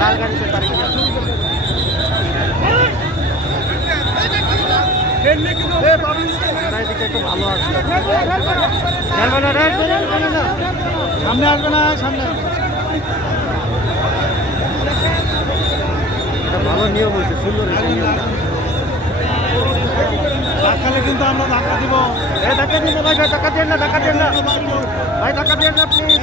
লাল গাড়িতে পারি ভালো আছে সামনে আসবে না সামনে ভালো নিয়ম হয়েছে সুন্দর ধাক্কালে কিন্তু আমরা ধাক্কা দিব ধাক্কা দিন না, ধাক্কা দিন না, ধাক্কা দিন না। ভাই, ধাক্কা দিন না প্লিজ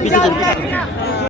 你叫我